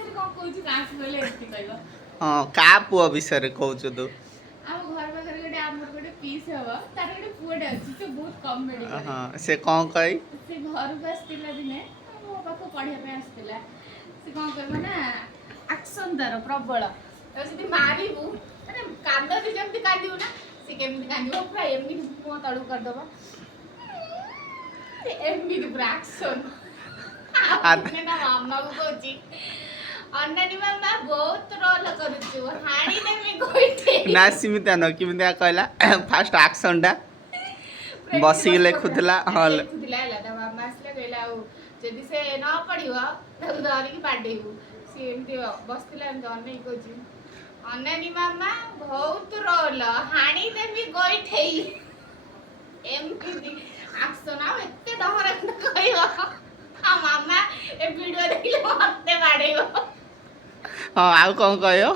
ବିଷୟରେ କଣ କହୁଛୁ ଗାଁକୁ ଗଲେ ଏମିତି କହିବ। ହଁ କା ପୁଅ ବିଷୟରେ କହୁଛୁ ତୁ? ଆମ ଘର ପାଖରେ ଗୋଟେ ଆମର ଗୋଟେ ପିସ୍ ହବ ତାର ଗୋଟେ ପୁଅଟେ ଅଛି ସେ ବହୁତ କମେଡି କରେ। ହଁ ସେ କ'ଣ କହି ସେ ଘରକୁ ଆସିଥିଲା ଦିନେ ମୋ ପାଖକୁ ପଢିବା ପାଇଁ ଆସିଥିଲା। ସେ କ'ଣ କରିବ ନା ଆକ୍ସନ ତାର ପ୍ରବଳ ତାକୁ ଯଦି ମାରିବୁ ମାନେ କାନ୍ଦରେ ଯେମିତି କାନ୍ଦିବୁ ନା ସେ କେମିତି କାନ୍ଦିବ ପୁରା ଏମିତି ମୁହଁ ତଳକୁ କରିଦବ ଏମିତି ପୁରା ଆକ୍ସନ। ଦିନେ ତା ମାମାକୁ କହୁଛି ଅନାନୀ ମାମା ବହୁତ ରୋଲ କରୁଛୁ ହାଣି ଦେମି ଗୋଇଠେ। ନା ସେମିତିଆ ନ କେମିତିଆ କହିଲା ଫାଷ୍ଟ ଆକ୍ସନଟା ବସିକି ଲେଖୁଥିଲା। ହଁ ଲେଖୁଥିଲା ହେଲା ତା ମାମା ଆସିଲା କହିଲା ଆଉ ଯଦି ସେ ନ ପଢିବ ତାକୁ ଧରିକି ବାଡେଇବୁ। ସିଏ ଏମିତି ବସିଥିଲା ଏମିତି ଅନେଇକି କହୁଛି ଅନାନୀ ମାମା ବହୁତ ରୋଲ ହାଣି ଦେମି ଗୋଇଠେଇ ଏମିତି ଆକ୍ସନ। ଆଉ ଏତେ ଡହରା କହିବ ଆଉ ମାମା ଏ ଭିଡିଓ ଦେଖିଲେ ମତେ ବାଡେଇବ। ହଁ ଆଉ କ'ଣ କହିବ?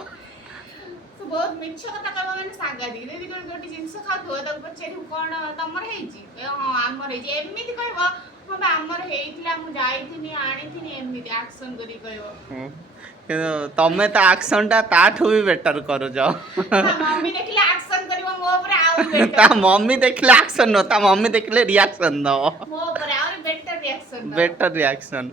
ସେ ବହୁତ ମିଛ କଥା କହିବ ମାନେ ସାଂଘାତିକ। ଯଦି ଗୋଟେ ଜିନିଷ ଖାଉଥିବ ତାକୁ ପଚାରିବୁ କ'ଣ ତମର ହେଇଛି ହଁ ଆମର ହେଇଛି ଏମିତି କହିବ ହଁ ବା ଆମର ହେଇଥିଲା ମୁଁ ଯାଇଥିନି ଆଣିଥିନି ଏମିତି ଆକ୍ସନ କରିକି କହିବ। କିନ୍ତୁ ତମେ ତ ଆକ୍ସନଟା ତାଠୁ ବି ବେଟର କରୁଛ। ତା ମମି ଦେଖିଲେ ଆକ୍ସନ କରିବ ମୋ ଉପରେ ଆହୁରି ବେଟର। ତା ମମି ଦେଖିଲେ ଆକ୍ସନ ନୁହଁ ତା ମମି ଦେଖିଲେ ରିଆକ୍ସନ ଦବ ମୋ ଉପରେ ଆହୁରି ବେଟର ରିଆକ୍ସନ ଦବ। Better reaction.